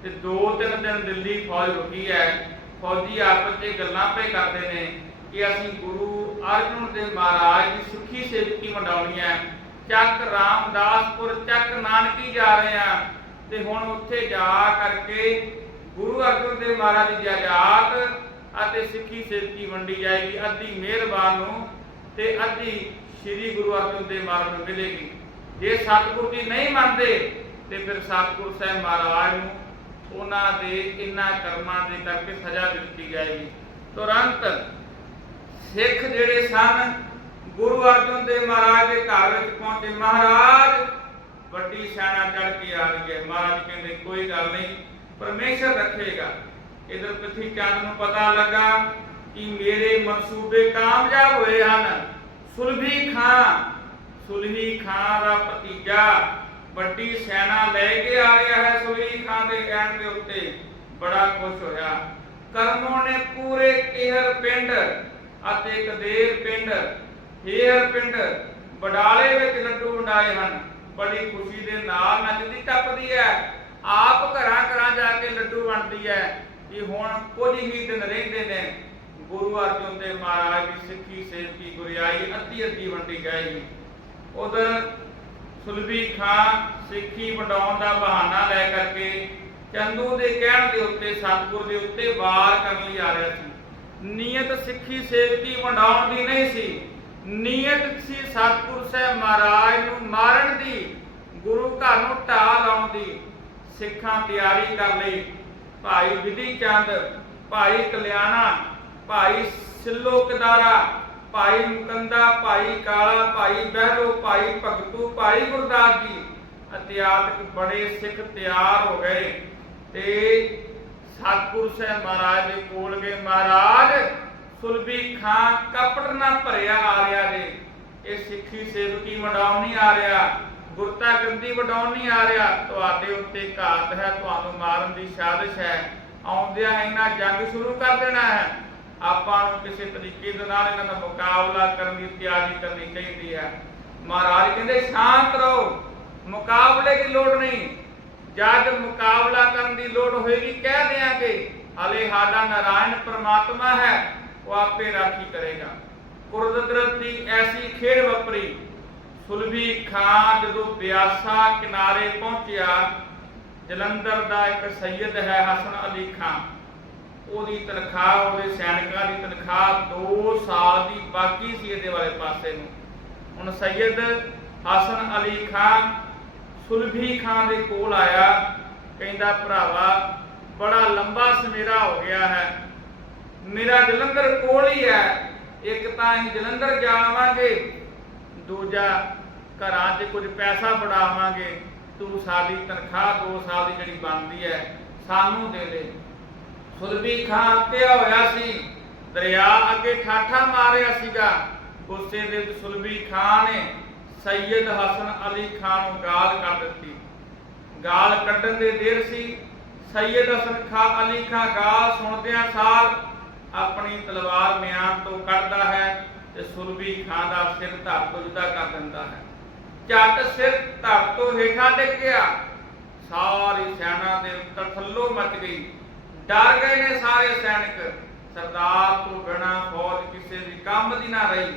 ਤੇ ਦੋ ਤਿੰਨ ਦਿਨ ਦਿੱਲੀ ਫੌਜ ਰੁਕੀ ਹੈ। ਫੌਜੀ ਆਪਸ ਵਿੱਚ ਗੱਲਾਂ ਪੇ ਕਰਦੇ ਨੇ ਕਿ ਅਸੀਂ ਗੁਰੂ ਅਰਜਨ ਦੇਵ ਮਹਾਰਾਜ ਦੀ ਸੁਖੀ ਸੇਵਕੀ ਮੰਡਾਉਣੀ ਹੈ। ਚੱਕ ਰਾਮਦਾਸਪੁਰ, ਚੱਕ ਨਾਨਕੀ ਜਾ ਰਹੇ ਆ ਤੇ ਹੁਣ ਉੱਥੇ ਜਾ ਕਰਕੇ ਗੁਰੂ ਅਰਜਨ ਦੇਵ ਮਹਾਰਾਜ ਦੀ ਜਾਇਦਾਦ ਅਤੇ ਸਿੱਖੀ ਸੇਵਕੀ ਵੰਡੀ ਜਾਏਗੀ। ਅੱਧੀ ਮਿਹਰਬਾਨ ਨੂੰ ਤੇ ਅੱਧੀ ਸ੍ਰੀ ਗੁਰੂ ਅਰਜਨ ਦੇਵ ਮਹਾਰਾਜ ਨੂੰ ਮਿਲੇਗੀ। ਜੇ ਸਤਿਗੁਰੂ ਜੀ ਨਹੀਂ ਮੰਨਦੇ ਤੇ ਫਿਰ ਸਤਿਗੁਰੂ ਸਾਹਿਬ ਮਹਾਰਾਜ ਨੂੰ ਉਹਨਾਂ ਦੇ ਇਨ੍ਹਾਂ ਕਰਮਾਂ ਦੇ ਕਰਕੇ ਸਜ਼ਾ ਦਿੱਤੀ ਜਾਏਗੀ ਤੁਰੰਤ ਸਿੱਖ ਜਿਹੜੇ ਸਨ, ਗੁਰੂ ਅਰਜਨ ਦੇਵ ਮਹਾਰਾਜ ਦੇ ਘਰ ਵਿੱਚ ਪਹੁੰਚੇ। ਮਹਾਰਾਜ ਵੱਡੀ ਸੈਨਾ ਚੜ ਕੇ ਆ ਰਹੀ ਹੈ ਮਹਾਰਾਜ ਕਹਿੰਦੇ, ਕੋਈ ਗੱਲ ਨਹੀਂ, ਪਰਮੇਸ਼ਰ ਰੱਖੇਗਾ। ਇਧਰ ਪ੍ਰਿਥੀ ਚੰਦ ਨੂੰ ਪਤਾ ਲੱਗਾ ਕਿ ਮੇਰੇ ਮਨਸੂਬੇ ਕਾਮਯਾਬ ਹੋਏ ਹਨ। ਸੁਲਭੀ ਖਾਨ ਸੁਲਹੀ ਖਾਨ ਦਾ ਭਤੀਜਾ ਵੱਡੀ ਸੈਨਾ ਲੈ ਕੇ ਆ ਰਿਹਾ ਹੈ ਦੇ ਕਹਿਣ ਦੇ ਉੱਤੇ ਬੜਾ ਖੁਸ਼ ਹੋਇਆ। ਕਰਮੋਂ ਨੇ ਪੂਰੇ ਕਿਹਰ ਪਿੰਡ ਅਤੇ ਕਦੇਰ ਪਿੰਡ ਹੇਰ ਪਿੰਡ ਬਡਾਲੇ ਵਿੱਚ ਲੱਡੂ ਵੰਡਾਏ ਹਨ। ਬੜੀ ਖੁਸ਼ੀ ਦੇ ਨਾਲ ਨੱਚਦੀ ਟੱਪਦੀ ਹੈ। ਆਪ ਘਰਾਂ ਘਰਾਂ ਜਾ ਕੇ ਲੱਡੂ ਵੰਡਦੀ ਹੈ। ਕਿ ਹੁਣ ਕੁਝ ਹੀ ਦਿਨ ਰਹਿੰਦੇ ਨੇ। ਗੁਰੂ ਅਰਜਨ ਦੇਵ ਮਹਾਰਾਜ ਦੀ ਸਿੱਖੀ, ਸੇਵਕੀ, ਗੁਰਿਆਈ ਅੱਧੀ ਅੱਧੀ ਵੰਡੀ ਜਾਏਗੀ ਉਧਰ ਸੁਲਭੀ ਖਾਨ ਸਿੱਖੀ ਵੰਡਾਉਣ ਦਾ ਬਹਾਨਾ ਲੈ ਕਰਕੇ ਚੰਦੂ ਦੇ ਕਹਿਣ ਦੇ ਉੱਤੇ, ਸਤਿਗੁਰ ਦੇ ਉੱਤੇ ਵਾਰ ਕਰਨ ਲਈ ਆ ਰਿਹਾ ਸੀ। ਨੀਅਤ ਸਿੱਖੀ ਸੇਵਕੀ ਵੰਡਾਉਣ ਦੀ ਨਹੀਂ ਸੀ। ਨੀਅਤ ਸੀ ਸਤਿਗੁਰ ਸਾਹਿਬ ਮਹਾਰਾਜ ਨੂੰ ਮਾਰਨ ਦੀ, ਗੁਰੂ ਘਰ ਨੂੰ ਢਾਹ ਲਾਉਣ ਦੀ। ਸਿੱਖਾਂ ਤਿਆਰੀ ਕਰ ਲਈ। ਭਾਈ ਵਿਧੀ ਚੰਦ ਭਾਈ ਕਲਿਆਣਾ, ਭਾਈ ਸਿੱਲੋ ਕਦਾਰਾ, ਭਾਈ ਮੁਕੰਦਾ, ਭਾਈ ਕਾਲਾ, ਭਾਈ ਬਹਿਰੋ ਭਾਈ ਭਗਤੂ, ਭਾਈ ਗੁਰਦਾਸ ਜੀ ਅਤਿਆਤਕ ਬੜੇ ਸਿੱਖ ਤਿਆਰ ਹੋ ਗਏ। ਤੇ ਸਤਿਗੁਰੂ ਸਾਹਿਬ ਮਹਾਰਾਜ ਦੇ ਕੋਲ ਗਏ ਮਹਾਰਾਜ, ਸੁਲਭੀ ਖਾਂ ਕਪਟ ਨਾ ਭਰਿਆ ਆ ਰਿਹਾ ਜੇ। ਇਹ ਸਿੱਖੀ ਸੇਵਕੀ ਵਡਾਉਣ ਨਹੀਂ ਆ ਰਿਹਾ ਗੁਰਤਾ ਗੰਦੀ ਵਡਾਉਣ ਨਹੀਂ ਆ ਰਿਹਾ। ਤੁਹਾਡੇ ਉੱਤੇ ਘਾਤ ਹੈ, ਤੁਹਾਨੂੰ ਮਾਰਨ ਦੀ ਸਾਜ਼ਿਸ਼ ਹੈ। ਆਉਂਦਿਆਂ ਇਹਨਾਂ ਜੰਗ ਸ਼ੁਰੂ ਕਰ ਦੇਣਾ ਹੈ। ਆਪਾਂ ਨੂੰ ਕਿਸੇ ਤਰੀਕੇ ਦੇ ਨਾਲ ਇਹਨਾਂ ਦਾ ਮੁਕਾਬਲਾ ਕਰਨ ਦੀ ਤਿਆਰੀ ਕਰਨੀ ਚਾਹੀਦੀ ਹੈ। ਮਹਾਰਾਜ ਕਹਿੰਦੇ, ਸ਼ਾਂਤ ਰਹੋ। ਮੁਕਾਬਲੇ ਦੀ ਲੋੜ ਨਹੀਂ। ਜਦ ਮੁਕਾਬਲਾ ਕਰਨ ਦੀ ਲੋੜ ਹੋਏਗੀ, ਕਹਿ ਦਿਆਂਗੇ, ਹਲੇ ਸਾਡਾ ਨਾਰਾਇਣ ਪ੍ਰਮਾਤਮਾ ਹੈ, ਉਹ ਆਪੇ ਰਾਖੀ ਕਰੇਗਾ। ਕੁਰਦਰਤ ਦੀ ਐਸੀ ਖੇਡ ਵਪਰੀ, ਸੁਲਭੀ ਖਾਨ ਜਦੋਂ ਬਿਆਸਾ ਕਿਨਾਰੇ ਪਹੁੰਚਿਆ, ਜਲੰਧਰ ਦਾ ਇੱਕ ਸੈਯਦ ਹੈ ਹਸਨ ਅਲੀ ਖਾਨ ਉਹਦੀ ਤਨਖਾਹ, ਉਹਦੇ ਸੈਨਿਕਾਂ ਦੀ ਤਨਖਾਹ 2 ਸਾਲ ਦੀ ਬਾਕੀ ਸੀ ਇਹਦੇ ਵਾਲੇ ਪਾਸੇ ਨੂੰ। ਹੁਣ ਸੈਯਦ ਹਸਨ ਅਲੀ ਖਾਨ ਸੁਲਭੀ ਖਾਨ ਦੇ ਕੋਲ ਆਇਆ, ਕਹਿੰਦਾ, ਭਰਾਵਾ, ਬੜਾ ਲੰਬਾ ਸਮੇਰਾ ਹੋ ਗਿਆ ਹੈ। ਮੇਰਾ ਜਲੰਧਰ ਕੋਲ ਹੀ ਹੈ। ਇੱਕ ਤਾਂ ਅਸੀਂ ਜਲੰਧਰ ਜਾਵਾਂਗੇ, ਦੂਜਾ ਘਰਾਂ 'ਚ ਕੁਝ ਪੈਸਾ ਫੜਾਵਾਂਗੇ। ਤੂੰ ਸਾਡੀ ਤਨਖਾਹ 2 ਸਾਲ ਦੀ ਜਿਹੜੀ ਬਣਦੀ ਹੈ, ਸਾਨੂੰ ਦੇ ਦੇ। ਸੁਲਭੀ ਖਾਨ ਪਿਆ ਹੋਇਆ ਸੀ। ਦਰਿਆ ਅੱਗੇ ਠਾਠਾ ਮਾਰਿਆ ਸੀਗਾ। ਗੁੱਸੇ ਦੇ ਸੁਲਬੀ ਸੁਲਭੀ ਖਾਨ ਨੇ ਸੈਯਦ ਹਸਨ ਅਲੀ ਖਾਨ ਨੂੰ ਗਾਲ ਕੱਢ ਦਿੱਤੀ। ਗਾਲ ਕੱਢਣ ਦੇ ਦੇਰ ਸੀ, ਸੈਯਦ ਹਸਨ ਖਾਂ ਅਲੀ ਖਾਂ ਗਾਲ ਸੁਣਦਿਆਂ ਸਾਰ ਆਪਣੀ ਤਲਵਾਰ ਮਿਆਨ ਤੋਂ ਕੱਢਦਾ ਹੈ ਤੇ ਸੁਰਬੀ ਖਾਂ ਦਾ ਸਿਰ ਧੜ ਤੋਂ ਜੁਦਾ ਕਰ ਦਿੰਦਾ ਹੈ। ਝੱਟ ਸਿਰ ਧੜ ਤੋਂ ਹੇਠਾਂ ਡਿੱਗ ਗਿਆ ਸਾਰੀ ਸੈਨਾ ਦੇ ਉੱਤਰ ਥੱਲੋਂ ਮਚ ਗਈ। ਡਰ ਗਏ ਨੇ ਸਾਰੇ ਸੈਨਿਕ। ਸਰਦਾਰ ਤੋਂ ਬਿਨਾ ਫੌਜ ਕਿਸੇ ਵੀ ਕੰਮ ਦੀ ਨਾ ਰਹੀ।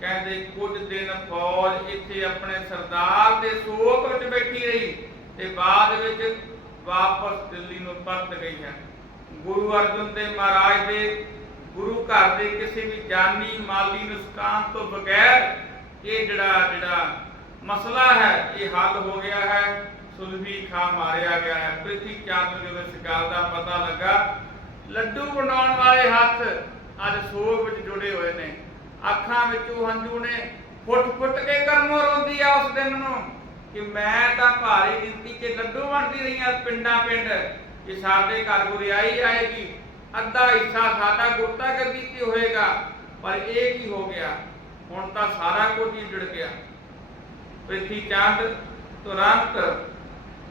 ਕਹਿੰਦੇ, ਕੁਝ ਦਿਨ ਫੌਜ ਇੱਥੇ ਆਪਣੇ ਸਰਦਾਰ ਦੇ ਸੋਗ ਵਿੱਚ ਬੈਠੀ ਰਹੀ ਤੇ ਬਾਅਦ ਵਿੱਚ ਵਾਪਸ ਦਿੱਲੀ ਨੂੰ ਪਰਤ ਗਈ ਹੈ ਗੁਰੂ ਅਰਜਨ ਦੇਵ ਮਹਾਰਾਜ ਦੇ ਗੁਰੂ ਘਰ ਦੇ ਕਿਸੇ ਵੀ ਜਾਨੀ, ਮਾਲੀ ਨੁਕਸਾਨ ਤੋਂ ਬਗੈਰ ਇਹ ਜਿਹੜਾ ਜਿਹੜਾ ਮਸਲਾ ਹੈ, ਇਹ ਹੱਲ ਹੋ ਗਿਆ ਹੈ। ਸੁਲਭੀ ਖਾਂ ਮਾਰਿਆ ਗਿਆ ਹੈ। ਪ੍ਰਿਥੀ ਚੰਦ ਨੂੰ ਜਦੋਂ ਇਸ ਗੱਲ ਦਾ ਪਤਾ ਲੱਗਾ, ਲੱਡੂ ਬਣਾਉਣ ਵਾਲੇ ਹੱਥ ਅੱਜ ਸੋਗ ਵਿੱਚ ਜੁੜੇ ਹੋਏ ਨੇ। ਅੱਖਾਂ ਵਿੱਚੋਂ ਹੰਝੂ ਨੇ ਫੁੱਟ ਫੁੱਟ ਕੇ ਕਰਮੋਂ ਰੋਂਦੀ ਆ ਉਸ ਦਿਨ ਨੂੰ ਕਿ ਮੈਂ ਤਾਂ ਭਾਰੀ ਗਿਣਤੀ 'ਚ ਲੱਡੂ ਵੰਡਦੀ ਰਹੀ ਆ ਪਿੰਡਾਂ ਪਿੰਡ, ਕਿ ਸਾਡੇ ਘਰ ਗੁਰਿਆਈ ਆਏਗੀ, ਅੱਧਾ ਹਿੱਸਾ ਸਾਡਾ ਗੁਰਤਾ ਗੱਦੀ ਤੇ ਹੋਏਗਾ, ਪਰ ਇਹ ਕੀ ਹੋ ਗਿਆ? ਹੁਣ ਤਾਂ ਸਾਰਾ ਕੁਝ ਹੀ ਜੁੜ ਗਿਆ। ਪ੍ਰਿਥੀ ਚੰਦ ਤੁਰੰਤ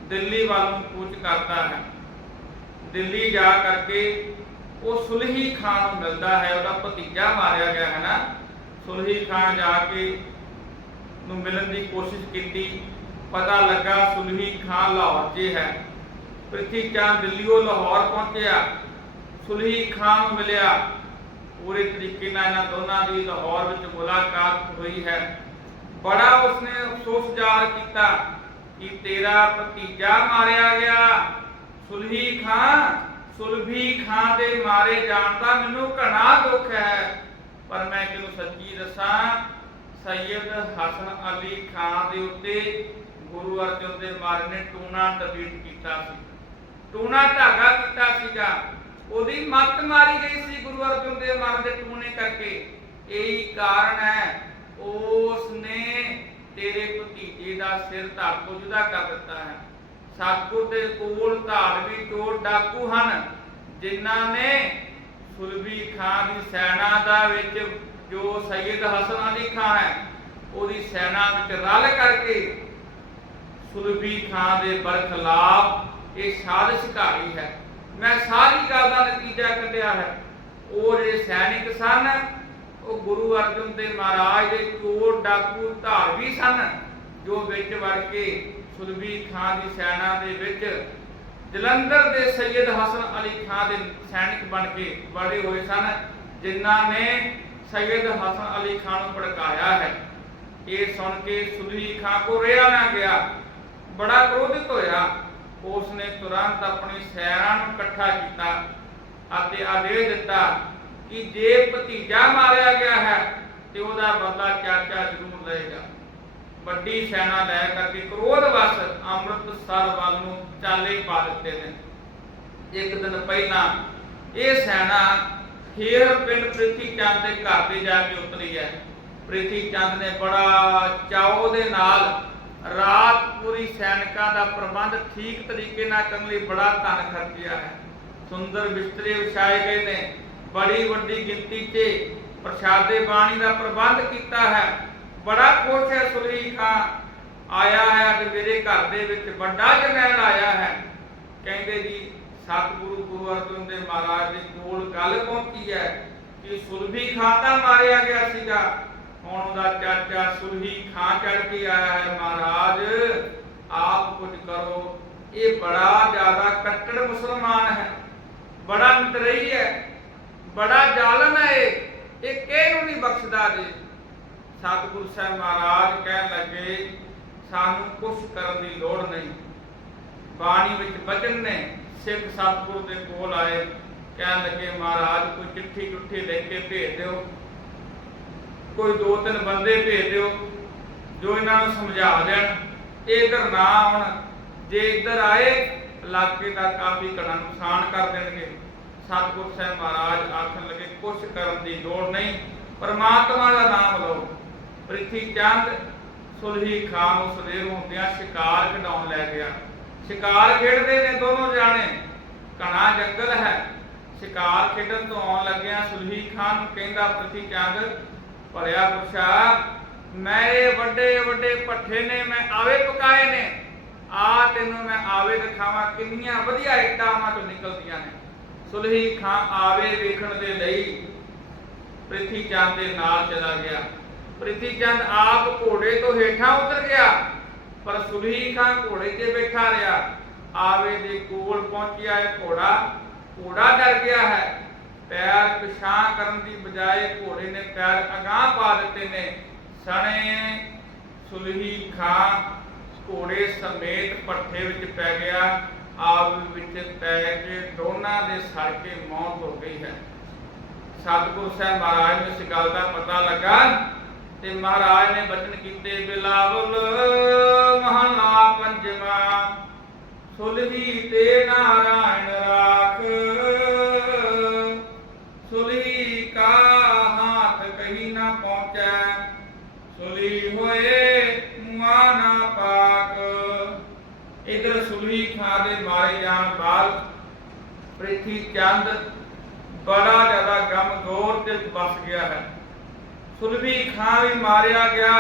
ਦਿੱਲੀ ਵੱਲ ਨੂੰ ਕੂਚ ਕਰਦਾ ਹੈ। ਦਿੱਲੀ ਜਾ ਕਰਕੇ ਉਹ ਸੁਲਹੀ ਖਾਨ ਨੂੰ ਮਿਲਦਾ ਹੈ, ਉਹਦਾ ਭਤੀਜਾ ਮਾਰਿਆ ਗਿਆ ਹੈ ਨਾ। ਸੁਲਹੀ ਖਾਨ ਜਾ ਕੇ ਨੂੰ ਮਿਲਣ ਦੀ ਕੋਸ਼ਿਸ਼ ਕੀਤੀ। ਪਤਾ ਲੱਗਾ ਸੁਲਹੀ ਖਾਨ ਲਾਹੌਰ 'ਚ ਹੈ। ਪ੍ਰਿਥੀ ਚੰਦ ਦਿੱਲੀੋਂ ਲਾਹੌਰ ਪਹੁੰਚਿਆ। ਸੁਲਹੀ ਖਾਨ ਨੂੰ ਮਿਲਿਆ। ਪੂਰੇ ਤਰੀਕੇ ਨਾਲ ਇਹਨਾਂ ਦੋਨਾਂ ਦੀ ਲਾਹੌਰ ਵਿੱਚ ਮੁਲਾਕਾਤ ਹੋਈ ਹੈ। ਬੜਾ ਉਸਨੇ ਅਫਸੋਸ ਜ਼ਾਹਰ ਕੀਤਾ ਕਿ ਤੇਰਾ ਭਤੀਜਾ ਮਾਰਿਆ ਗਿਆ। ਸੁਲਹੀ ਖਾਨ ਸੁਲਭੀ ਖਾਨ ਦੇ ਮਾਰੇ ਜਾਣ ਦਾ ਮੈਨੂੰ ਘਣਾ ਦੁੱਖ ਹੈ। ਪਰ ਮੈਂ ਤੈਨੂੰ ਸੱਚੀ ਦੱਸਾਂ ਸੈਯਦ ਹਸਨ ਅਲੀ ਖਾਨ ਦੇ ਉੱਤੇ ਗੁਰੂ ਅਰਜਨ ਦੇਵ ਮਹਾਰਾਜ ਨੇ ਟੂਣਾ ਤਬੀਤ ਕੀਤਾ ਸੀ। ਟੂਣਾ ਧਾਗਾ ਕੀਤਾ ਸੀਗਾ। ਉਹਦੀ ਮੱਤ ਮਾਰੀ ਗਈ ਸੀ ਗੁਰੂ ਅਰਜਨ ਦੇਵ ਮਹਾਰਾਜ ਦੇ ਟੂਣੇ ਕਰਕੇ। ਇਹੀ ਕਾਰਨ ਹੈ ਉਸ ਨੇ ਤੇਰੇ ਭਤੀਜੇ ਦਾ ਸਿਰ ਧੜ ਤੋਂ ਜੁਦਾ ਕਰ ਦਿੱਤਾ ਹੈ। ਸਤਿਗੁਰ ਦੇ ਕੋਲ ਧਾਰਮੀ ਚੋਰ ਡਾਕੂ ਹਨ, ਜਿਨ੍ਹਾਂ ਨੇ ਸੁਲਭੀ ਖਾਨ ਦੀ ਸੈਨਾ ਦਾ ਵਿੱਚ ਜੋ ਸੈਯਦ ਹਸਨ ਅਲੀ ਖਾਨ ਹੈ, ਉਹਦੀ ਸੈਨਾ ਵਿੱਚ ਰਲ ਕਰਕੇ ਸੁਲਭੀ ਖਾਨ ਦੇ ਬਰਖਲਾਫ ਇਹ ਸਾਜ਼ਿਸ਼ ਹੈ। ਮੈਂ ਸਾਰੀ ਗੱਲ ਦਾ ਨਤੀਜਾ ਕੱਢਿਆ ਹੈ। ਉਹ ਜਿਹੜੇ ਸੈਨਿਕ ਸਨ, ਉਹ ਗੁਰੂ ਅਰਜਨ ਦੇਵ ਮਹਾਰਾਜ ਦੇ ਚੋਰ ਡਾਕੂ ਧਾਰਵੀ ਸਨ, ਜੋ ਵਿੱਚ ਵੜ ਕੇ ਸੁਲਭੀ ਖਾਨ ਦੀ ਸੈਨਾ ਦੇ ਵਿੱਚ ਜਲੰਧਰ ਦੇ ਸੈਯਦ ਹਸਨ ਅਲੀ ਖਾਨ ਦੇ ਸੈਨਿਕ ਬਣ ਕੇ ਵੜੇ ਹੋਏ ਸਨ, ਜਿਨ੍ਹਾਂ ਨੇ ਸੈਯਦ ਹਸਨ ਅਲੀ ਖਾਨ ਨੂੰ ਭੜਕਾਇਆ ਹੈ। ਇਹ ਸੁਣ ਕੇ ਸੁਲਭੀ ਖਾਨ ਕੋ ਰਿਹਾ ਨਾ ਗਿਆ, ਬੜਾ ਕ੍ਰੋਧਿਤ ਹੋਇਆ। ਉਸ ਨੇ ਤੁਰੰਤ ਆਪਣੀ ਸੈਨਾ ਨੂੰ ਇਕੱਠਾ ਕੀਤਾ ਅਤੇ ਆਦੇਸ਼ ਦਿੱਤਾ ਕਿ ਜੇ ਭਤੀਜਾ ਮਾਰਿਆ ਗਿਆ ਹੈ ਤੇ ਉਹਦਾ ਬਦਲਾ ਚਾਚਾ ਜ਼ਰੂਰ ਲਏਗਾ ਵੱਡੀ ਸੈਨਾ ਲੈ ਕਰਕੇ ਕ੍ਰੋਧ ਵਸ ਅੰਮ੍ਰਿਤਸਰ ਵੱਲ ਨੂੰ ਚਾਲੇ ਪਾ ਦਿੱਤੇ ਨੇ। ਇੱਕ ਦਿਨ ਪਹਿਲਾਂ ਇਹ ਸੈਨਾ ਖੇਰ ਪਿੰਡ ਪ੍ਰਿਥੀ ਚੰਦ ਦੇ ਘਰ ਤੇ ਜਾ ਕੇ ਉਤਰੀ ਹੈ। ਪ੍ਰਿਥੀ ਚੰਦ ਨੇ ਬੜਾ ਚਾਉ ਦੇ ਨਾਲ ਰਾਤ ਪੂਰੀ ਸੈਨਿਕਾਂ ਦਾ ਪ੍ਰਬੰਧ ਠੀਕ ਤਰੀਕੇ ਨਾਲ ਕਰਨ ਲਈ ਬੜਾ ਧਨ ਖਰਚਿਆ ਹੈ। ਸੁੰਦਰ ਬਿਸਤਰੇ ਵਿਛਾਏ ਗਏ ਨੇ। ਬੜੀ ਵੱਡੀ ਗਿਣਤੀ 'ਚ ਪ੍ਰਸ਼ਾਦੇ ਬਾਣੀ ਦਾ ਪ੍ਰਬੰਧ ਕੀਤਾ ਹੈ। ਬੜਾ ਖੁਸ਼ ਹੈ ਸੁਲਈ ਆਇਆ ਹੈ ਅੱਜ ਮੇਰੇ ਘਰ ਦੇ ਵਿੱਚ ਵੱਡਾ ਜਰਨੈਲ ਆਇਆ ਹੈ। ਕਹਿੰਦੇ ਜੀ, ਸਤਿਗੁਰੂ ਗੁਰੂ ਅਰਜਨ ਦੇਵ ਮਹਾਰਾਜ ਦੇ ਕੋਲ ਗੱਲ ਪਹੁੰਚੀ ਹੈ ਕਿ ਸੁਲਭੀ ਖਾਂ ਤਾਂ ਮਾਰਿਆ ਗਿਆ ਸੀਗਾ। ਹੁਣ ਉਹਦਾ ਚਾਚਾ ਸੁਲਹੀ ਖਾਂ ਚੜ ਕੇ ਆਇਆ ਹੈ, ਮਹਾਰਾਜ, ਆਪ ਕੁਝ ਕਰੋ। ਇਹ ਬੜਾ ਜ਼ਿਆਦਾ ਕੱਟੜ ਮੁਸਲਮਾਨ ਹੈ। ਬੜਾ ਮਤਰਈ ਹੈ। ਬੜਾ ਜ਼ਾਲਮ ਹੈ ਇਹ। ਇਹ ਕਿਹਨੂੰ ਨਹੀਂ ਬਖਸ਼ਦਾ ਜੀ? ਸਤਿਗੁਰੂ ਸਾਹਿਬ ਮਹਾਰਾਜ ਕਹਿਣ ਲੱਗੇ ਸਾਨੂੰ ਕੁਝ ਕਰਨ ਦੀ ਲੋੜ ਨਹੀਂ। ਬਾਣੀ ਵਿੱਚ ਬਚਨ ਨੇ ਸਿੱਖ ਸਤਿਗੁਰੂ ਦੇ ਕੋਲ ਆਏ, ਕਹਿਣ ਲੱਗੇ, ਮਹਾਰਾਜ, ਕੋਈ ਚਿੱਠੀ ਚੁੱਠੀ ਲੈ ਕੇ ਭੇਜ ਦਿਓ। ਕੋਈ ਦੋ ਤਿੰਨ ਬੰਦੇ ਭੇਜ ਦਿਓ ਜੋ ਇਹਨਾਂ ਨੂੰ ਸਮਝਾ ਦੇਣ ਇਹ ਇੱਧਰ ਨਾ ਆਉਣ। ਜੇ ਇੱਧਰ ਆਏ, ਇਲਾਕੇ ਦਾ ਕਾਫੀ ਘਣਾ ਨੁਕਸਾਨ ਕਰ ਦੇਣਗੇ। ਸਤਿਗੁਰ ਸਾਹਿਬ ਮਹਾਰਾਜ ਆਖਣ ਲੱਗੇ, ਕੁਛ ਕਰਨ ਦੀ ਲੋੜ ਨਹੀਂ। ਪਰਮਾਤਮਾ ਦਾ ਨਾਮ ਲਓ। ਪ੍ਰਿਥੀ ਚੰਦ ਸੁਲਹੀ ਖਾਨ ਨੂੰ ਸਵੇਰ ਹੁੰਦਿਆਂ ਸ਼ਿਕਾਰ ਖਡਾਉਣ ਲੈ ਗਿਆ। ਸ਼ਿਕਾਰ ਖੇਡਦੇ ਨੇ ਦੋਨੋਂ ਜਾਣੇ। ਘਣਾ ਜੰਗਲ ਹੈ। ਸ਼ਿਕਾਰ ਖੇਡਣ ਤੋਂ ਆਉਣ ਲੱਗਿਆ ਸੁਲਹੀ ਖਾਨ ਨੂੰ ਕਹਿੰਦਾ ਪ੍ਰਿਥੀ ਚੰਦ ਭਰਿਆ ਪੁਰਸ਼ਾ, ਮੈਂ ਇਹ ਵੱਡੇ ਵੱਡੇ ਪੱਠੇ ਨੇ, ਮੈਂ ਆਵੇ ਪਕਾਏ ਨੇ। ਆ ਤੈਨੂੰ ਮੈਂ ਆਵੇ ਦਿਖਾਵਾਂ ਕਿੰਨੀਆਂ ਵਧੀਆ ਇੱਟਾਂ ਉਹਨਾਂ ਚੋਂ ਨਿਕਲਦੀਆਂ ਨੇ। ਸੁਲਹੀ ਖਾਨ ਆਵੇ ਵੇਖਣ ਦੇ ਲਈ ਪ੍ਰਿਥੀ ਚੰਦ ਦੇ ਨਾਲ ਚਲਾ ਗਿਆ। ਪ੍ਰਿਥੀ ਚੰਦ ਆਪ ਘੋੜੇ ਤੋਂ ਹੇਠਾਂ ਉਤਰ ਗਿਆ, ਪਰ ਸੁਲਹੀ ਖਾਂ ਘੋੜੇ ਤੇ ਬੈਠਾ ਰਿਹਾ। ਆਵੇ ਦੇ ਕੋਲ ਪਹੁੰਚਿਆ ਇਹ ਘੋੜਾ ਘੋੜਾ ਡਰ ਗਿਆ ਹੈ। ਪੈਰ ਪਿਛਾਂ ਕਰਨ ਦੀ ਬਜਾਏ ਘੋੜੇ ਨੇ ਪੈਰ ਅਗਾਹ ਪਾ ਦਿੱਤੇ ਨੇ। ਸਣੇ ਸੁਲਹੀ ਖਾਂ ਘੋੜੇ ਸਮੇਤ ਪੱਠੇ ਵਿੱਚ ਪੈ ਗਿਆ। ਆਪ ਵਿੱਚ ਪੈ ਕੇ ਦੋਨਾਂ ਦੇ ਸੜ ਕੇ ਮੌਤ ਹੋ ਗਈ ਹੈ। ਸਤਿਗੁਰ ਸਾਹਿਬ ਮਹਾਰਾਜ ਨੂੰ ਇਸ ਗੱਲ ਦਾ ਪਤਾ ਲੱਗਾ ਤੇ ਮਹਾਰਾਜ ਨੇ ਬਚਨ ਕੀਤੇ, ਬਿਲਾਵਲ ਮਹਾਨਾ ਪੰਜਵਾ, ਸੁਲਹੀ ਤੇ ਨਾਰਾਇਣ ਰਾਖ। ਸੁਲਹੀ ਕਾ ਹਾਥ ਕਹੀ ਨਾ ਪਹੁੰਚੈ ਸੁਲੀ ਹੋਏ ਮੁਆ ਪਾਕ। ਇਧਰ ਸੁਲਹੀ ਖਾਂ ਦੇ ਮਾਰੇ ਜਾਣ ਬਾਅਦ ਪ੍ਰਿਥੀ ਚੰਦ ਬੜਾ ਜ਼ਿਆਦਾ ਗਮ ਗੋਰ ਤੇ ਵਸ ਗਿਆ ਹੈ। ਸੁਲਹੀ ਖਾਂ ਵੀ ਮਾਰਿਆ ਗਿਆ।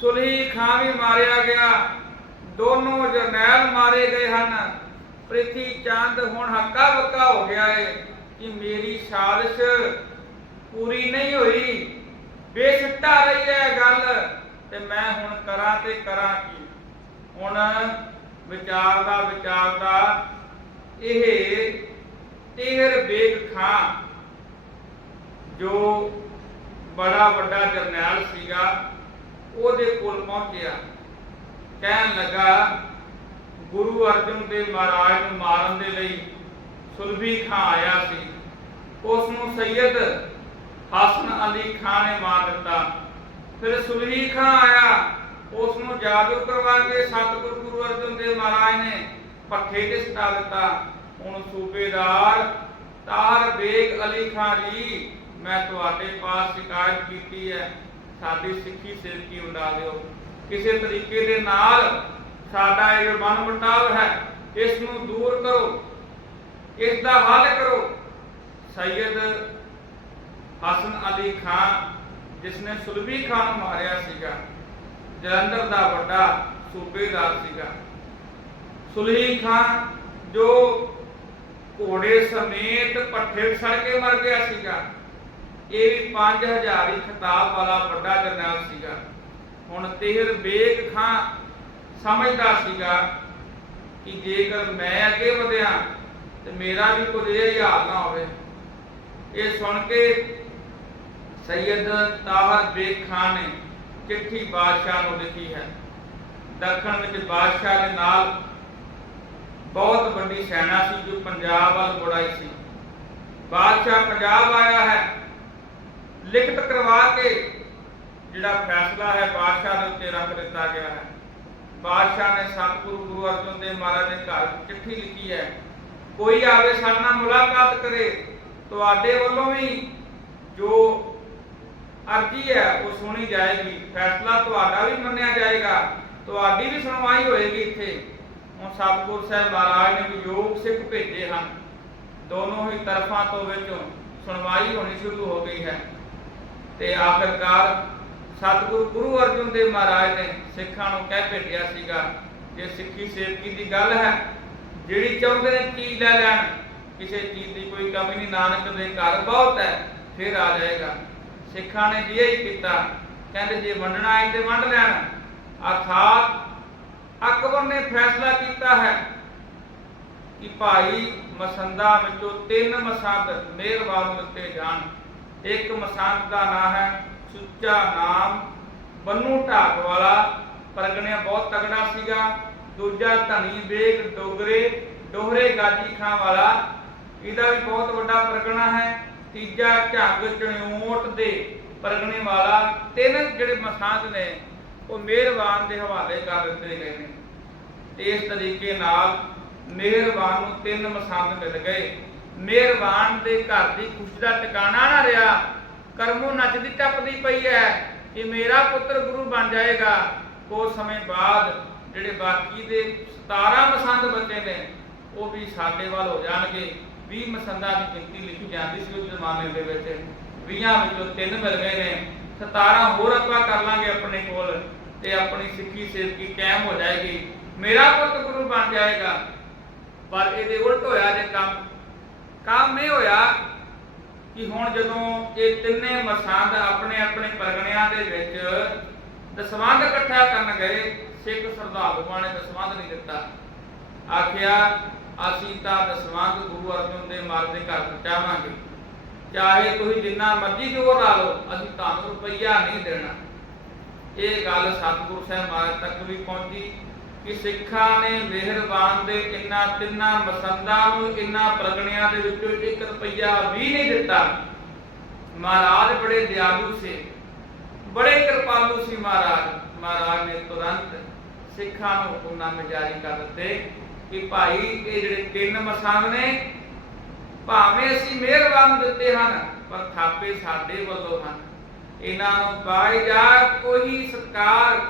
ਸੁਲਹੀ ਖਾਂ ਵੀ ਮਾਰਿਆ ਗਿਆ। ਦੋਨੋਂ ਜਰਨੈਲ ਮਾਰੇ ਗਏ ਹਨ। ਪ੍ਰਿਥੀ ਚੰਦ ਹੁਣ ਹੱਕਾ ਬੱਕਾ ਹੋ ਗਿਆ ਏ ਕਿ ਮੇਰੀ ਸਾਜ਼ਿਸ਼ ਪੂਰੀ ਨਹੀਂ ਹੋਈ। ਬੇਸਿੱਟਾ ਰਹੀ ਹੈ ਗੱਲ ਤੇ ਮੈਂ ਹੁਣ ਕਰਾਂ ਤੇ ਕਰਾਂ ਕੀ? ਹੁਣ ਵਿਚਾਰਦਾ ਵਿਚਾਰਦਾ ਇਹ ਤੇਹਰ ਬੇਗ ਖਾਂ ਜੋ ਬੜਾ ਵੱਡਾ ਜਰਨੈਲ ਸੀਗਾ, ਉਹਦੇ ਕੋਲ ਪਹੁੰਚਿਆ। ਕਹਿਣ ਲੱਗਾ, ਗੁਰੂ ਅਰਜਨ ਦੇਵ ਮਹਾਰਾਜ ਨੂੰ ਮਾਰਨ ਦੇ ਲਈ ਸੁਲਭੀ ਖਾਂ ਆਇਆ ਸੀ। ਉਸ ਨੂੰ ਸੈਯਦ ਹਸਨ ਅਲੀ ਖਾਨ ਨੇ ਮਾਰ ਦਿੱਤਾ। ਫਿਰ ਸੁਲਹੀ ਖਾਂ ਆਇਆ। ਉਸ ਨੂੰ ਜਾਦੂ ਕਰਵਾ ਕੇ ਸਤਿਗੁਰੂ ਗੁਰੂ ਅਰਜਨ ਦੇਵ ਮਹਾਰਾਜ ਨੇ ਪੱਠੇ ਤੇ ਸਟਾ ਦਿੱਤਾ। ਹੁਣ ਸੂਬੇਦਾਰ ਤਾਰ ਬੇਗ ਅਲੀ ਖਾਨ ਜੀ ਮੈਂ ਤੁਹਾਡੇ ਪਾਸ ਸ਼ਿਕਾਇਤ ਕੀਤੀ ਹੈ। ਸਾਡੀ ਸਿੱਖੀ ਸੇਵਕੀ ਉਡਾ ਦਿਓ ਕਿਸੇ ਤਰੀਕੇ ਦੇ ਨਾਲ ਸਾਡਾ ਇਹ ਮਨ ਮੁਟਾਵ ਹੈ। ਇਸ ਨੂੰ ਦੂਰ ਕਰੋ। ਇਸ ਦਾ ਹੱਲ ਕਰੋ। ਸੈਯਦ ਹਸਨ ਅਲੀ ਖਾਨ ਜਿਸ ਨੇ ਸੁਲਭੀ ਖਾਨ ਨੂੰ ਮਾਰਿਆ ਸੀਗਾ, ਜਲੰਧਰ ਦਾ ਵੱਡਾ ਸੂਬੇਦਾਰ ਸੀਗਾ। ਸੁਲਹੀ ਖਾਨ ਜੋ ਘੋੜੇ ਸਮੇਤ ਪੱਠੇ ਸੜ ਕੇ ਮਰ ਗਿਆ ਸੀਗਾ। ਇਹ ਵੀ 5000 ਹੀ ਖਿਤਾਬ ਵਾਲਾ ਵੱਡਾ ਜਰਨੈਲ ਸੀਗਾ। ਹੁਣ ਤੇਹਰ ਬੇਗ ਖਾਂ ਸਮਝਦਾ ਸੀਗਾ ਕਿ ਜੇਕਰ ਮੈਂ ਅੱਗੇ ਵਧਿਆ ਤੇ ਮੇਰਾ ਵੀ ਕੋਈ ਇਹ ਹਾਲ ਨਾ ਹੋਵੇ। ਇਹ ਸੁਣ ਕੇ ਸੈਯਦ ਤਾਹਰ ਬੇਗ ਖਾਨ ਨੇ ਚਿੱਠੀ ਬਾਦਸ਼ਾਹ ਨੂੰ ਲਿਖੀ ਹੈ। ਦੱਖਣ ਵਿੱਚ ਬਾਦਸ਼ਾਹ ਦੇ ਨਾਲ ਬਹੁਤ ਵੱਡੀ ਸੈਨਾ ਸੀ ਜੋ ਪੰਜਾਬ ਵੱਲ ਮੁੜਾਈ ਸੀ। ਬਾਦਸ਼ਾਹ ਪੰਜਾਬ ਆਇਆ ਹੈ। ਲਿਖਤ ਕਰਵਾ ਕੇ ਜਿਹੜਾ ਫੈਸਲਾ ਹੈ, ਬਾਦਸ਼ਾਹ ਦੇ ਉੱਤੇ ਰੱਖ ਦਿੱਤਾ ਗਿਆ ਹੈ। ਬਾਦਸ਼ਾਹ ਨੇ ਸਤਿਗੁਰੂ ਗੁਰੂ ਅਰਜਨ ਦੇਵ ਮਹਾਰਾਜ ਦੇ ਘਰ ਚਿੱਠੀ ਲਿਖੀ ਹੈ, ਕੋਈ ਆਵੇ ਸਾਡੇ ਨਾਲ ਮੁਲਾਕਾਤ ਕਰੇ, ਤੁਹਾਡੇ ਵੱਲੋਂ ਵੀ ਜੋ ਅਰਜੀ ਹੈ, ਉਹ ਸੁਣੀ ਜਾਏਗੀ। ਫੈਸਲਾ ਤੁਹਾਡਾ ਵੀ ਮੰਨਿਆ ਜਾਏਗਾ, ਤੁਹਾਡੀ ਵੀ ਸੁਣਵਾਈ ਹੋਏਗੀ ਇੱਥੇ। ਹੁਣ ਸਤਿਗੁਰ ਸਾਹਿਬ ਮਹਾਰਾਜ ਨੇ ਵਿਯੋਗ ਸਿੱਖ ਭੇਜੇ ਹਨ। ਦੋਨੋਂ ਹੀ ਤਰਫਾਂ ਤੋਂ ਵਿੱਚੋਂ ਸੁਣਵਾਈ ਹੋਣੀ ਸ਼ੁਰੂ ਹੋ ਗਈ ਹੈ। ਤੇ ਆਖਰਕਾਰ ਸਤਿਗੁਰੂ ਗੁਰੂ ਅਰਜਨ ਦੇਵ ਮਹਾਰਾਜ ਨੇ ਸਿੱਖਾਂ ਨੂੰ ਕਹਿ ਭੇਜਿਆ ਸੀਗਾ ਜੇ ਸਿੱਖੀ ਸੇਵਕੀ ਦੀ ਗੱਲ ਹੈ, ਜਿਹੜੀ ਚਾਹੁੰਦੇ ਨੇ ਚੀਜ਼ ਲੈ ਲੈਣ, ਕਿਸੇ ਚੀਜ਼ ਦੀ ਕੋਈ ਕਮੀ ਨਹੀਂ, ਨਾਨਕ ਦੇ ਘਰ ਬਹੁਤ ਹੈ, ਫਿਰ ਆ ਜਾਏਗਾ। ਸਿੱਖਾਂ ਨੇ ਜੀ ਹੀ ਕੀਤਾ, ਕਹਿੰਦੇ ਜੇ ਵੰਡਣਾ ਹੈ ਤੇ ਵੰਡ ਲੈਣ। ਅਰਥਾਤ ਅਕਬਰ ਨੇ ਫੈਸਲਾ ਕੀਤਾ ਹੈ ਕਿ ਭਾਈ ਮਸੰਦਾ ਵਿੱਚੋਂ ਤਿੰਨ ਮਸੰਦ ਮਿਹਰਬਾਨ ਦਿੱਤੇ ਜਾਣ। ਇੱਕ ਮਸੰਦ ਦਾ ਨਾਮ ਹੈ, ਸੁੱਚਾ ਨਾਮ, ਬੰਨੂ ਢਾਕ ਵਾਲਾ, ਪਰਗਣਿਆ ਬਹੁਤ ਤਗੜਾ ਸੀਗਾ। ਦੂਜਾ ਧਨੀ ਬੇਗ ਡੋਗਰੇ, ਡੋਹਰੇ ਗਾਜੀ ਖਾਂ ਵਾਲਾ, ਇਹਦਾ ਵੀ ਬਹੁਤ ਵੱਡਾ ਪਰਗਣਾ ਹੈ। ਤੀਜਾ ਝੰਗ ਚਣਿਓਟ ਦੇ ਪਰਗਣੇ ਵਾਲਾ, ਤਿੰਨ ਜਿਹੜੇ ਮਸਾਂਦ ਨੇ, ਉਹ ਮਿਹਰਬਾਨ ਦੇ ਹਵਾਲੇ ਕਰ ਦਿੱਤੇ ਗਏ ਨੇ। ਇਸ ਤਰੀਕੇ ਨਾਲ ਮਿਹਰਬਾਨ ਨੂੰ ਤਿੰਨ ਮਸੰਦ ਮਿਲ ਗਏ। ਮਿਹਰਬਾਨ ਦੇ ਘਰ ਦੀ ਖੁਸ਼ੀ ਦਾ ਟਿਕਾਣਾ ਨਾ ਰਿਹਾ। ਕਰਮੋਂ ਨੱਚਦੀ ਟੱਪਦੀ ਪਈ ਹੈ ਕਿ ਮੇਰਾ ਪੁੱਤਰ ਗੁਰੂ ਬਣ ਜਾਏਗਾ। ਕੁਝ ਸਮੇਂ ਬਾਅਦ ਜਿਹੜੇ ਬਾਕੀ ਦੇ 17 ਮਸੰਦ ਬੱਚੇ ਨੇ, ਉਹ ਵੀ ਸਾਡੇ ਵੱਲ ਹੋ ਜਾਣਗੇ। 20 ਮਸੰਦਾਂ ਦੀ ਗਿਣਤੀ ਲਿਖੀ ਜਾਂਦੀ ਸੀ ਉਸ ਜ਼ਮਾਨੇ ਦੇ ਵਿੱਚ। 20 ਵਿੱਚੋਂ ਤਿੰਨ ਮਿਲ ਗਏ ਨੇ। 17 ਹੋਰ ਆਪਾਂ ਕਰ ਲਾਂਗੇ ਆਪਣੇ ਕੋਲ ਤੇ ਆਪਣੀ ਸਿੱਖੀ ਸੇਵਕੀ ਕਾਇਮ ਹੋ ਜਾਏਗੀ। ਮੇਰਾ ਪੁੱਤ ਗੁਰੂ ਬਣ ਜਾਏਗਾ। ਪਰ ਇਹਦੇ ਉਲਟ ਹੋਇਆ ਜੇ ਕੰਮ ਕੰਮ ਇਹ ਹੋਇਆ ਕਿ ਹੁਣ ਜਦੋਂ ਇਹ ਤਿੰਨੇ ਮਸੰਦ ਆਪਣੇ ਆਪਣੇ ਪਰਗਣਿਆਂ ਦੇ ਵਿੱਚ ਦਸਵੰਧ ਇਕੱਠਾ ਕਰਨ ਗਏ, ਸਿੱਖ ਸ਼ਰਧਾਲੂਆਂ ਨੇ ਦਸਵੰਧ ਨਹੀਂ ਦਿੱਤਾ। ਆਖਿਆ, ਅਸੀਂ ਤਾਂ ਦਸਵੰਧ ਗੁਰੂ ਅਰਜਨ ਦੇ ਮਾਰ ਦੇ ਘਰ ਪਹੁੰਚਾਵਾਂਗੇ। ਚਾਹੇ ਤੁਸੀਂ ਜਿੰਨਾ ਮਰਜ਼ੀ ਜੋਰ ਲਾ ਲਓ, ਅਸੀਂ ਤੁਹਾਨੂੰ ਰੁਪਈਆ ਨਹੀਂ ਦੇਣਾ। ਇਹ ਗੱਲ ਸਤਿਗੁਰੂ ਸਾਹਿਬ ਮਹਾਰਾਜ ਤੱਕ ਵੀ ਪਹੁੰਚੀ। ਕਿ ਸਿੱਖਾਂ ਨੇ ਮਿਹਰਬਾਨ ਦੇ ਇਨ੍ਹਾਂ ਤਿੰਨਾਂ ਮਸੰਦਾਂ ਨੂੰ ਇਨ੍ਹਾਂ ਪ੍ਰਗਣਿਆਂ ਦੇ ਵਿੱਚੋਂ 1 ਰੁਪਈਆ ਵੀ ਨਹੀਂ ਦਿੱਤਾ। ਮਹਾਰਾਜ ਬੜੇ ਦਿਆਲੂ ਸੀ। ਬੜੇ ਕਿਰਪਾਲੂ ਸੀ ਮਹਾਰਾਜ। ਮਹਾਰਾਜ ਨੇ ਤੁਰੰਤ ਸਿੱਖਾਂ ਨੂੰ ਹੁਕਮਨਾਮੇ ਜਾਰੀ ਕਰ ਦਿੱਤੇ ਕਿ ਭਾਈ, ਇਹ ਜਿਹੜੇ ਤਿੰਨ ਮਸੰਦ ਨੇ, ਭਾਵੇਂ ਅਸੀਂ ਮਿਹਰਬਾਨ ਦਿੱਤੇ ਹਨ, ਪਰ ਥਾਪੇ ਸਾਡੇ ਵੱਲੋਂ ਹਨ। ਇਹਨਾਂ ਨੂੰ ਪਾਏ ਜਾ ਕੋਈ ਸਤਕਾਰ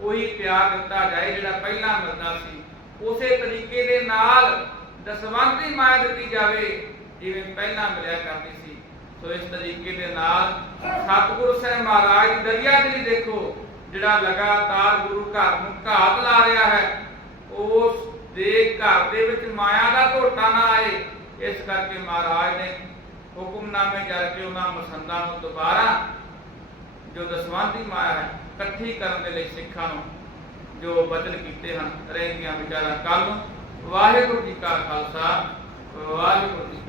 ਉਹੀ ਪਿਆਰ ਦਿੱਤਾ ਜਾਏ, ਜਿਹੜਾ ਪਹਿਲਾਂ ਮਿਲਦਾ ਸੀ। ਉਸੇ ਤਰੀਕੇ ਦੇ ਨਾਲ ਦਸਵੰਧੀ ਮਾਇਆ ਦਿੱਤੀ ਜਾਵੇ, ਜਿਵੇਂ ਪਹਿਲਾਂ ਮਿਲਿਆ ਕਰਦੀ ਸੀ। ਸੋ ਇਸ ਤਰੀਕੇ ਦੇ ਨਾਲ ਸਤਿਗੁਰੂ ਸਾਹਿਬ ਮਹਾਰਾਜ ਦੀ ਦਰਿਆ ਦੇ ਦੇਖੋ, ਜਿਹੜਾ ਲਗਾਤਾਰ ਗੁਰੂ ਘਰ ਨੂੰ ਘਾਤ ਲਾ ਰਿਹਾ ਹੈ, ਉਸ ਦੇ ਘਰ ਦੇ ਵਿੱਚ ਮਾਇਆ ਦਾ ਘੋਟਾ ਨਾ ਆਏ। ਇਸ ਕਰਕੇ ਮਹਾਰਾਜ ਨੇ ਹੁਕਮਨਾਮੇ ਕਰਕੇ ਉਹਨਾਂ ਮਸੰਦਾਂ ਨੂੰ ਦੁਬਾਰਾ ਜੋ ਦਸਵੰਤੀ ਮਾਇਆ ਹੈ ਇਕੱਠੀ ਕਰਨ ਦੇ ਲਈ ਸਿੱਖਾਂ ਨੂੰ ਜੋ ਬਚਨ ਕੀਤੇ ਹਨ, ਰਹਿੰਦੀਆਂ ਵਿਚਾਰਾਂ ਕੱਲ ਵਾਹਿਗੁਰੂ ਜੀ ਕਾ ਖਾਲਸਾ, ਵਾਹਿਗੁਰੂ ਜੀ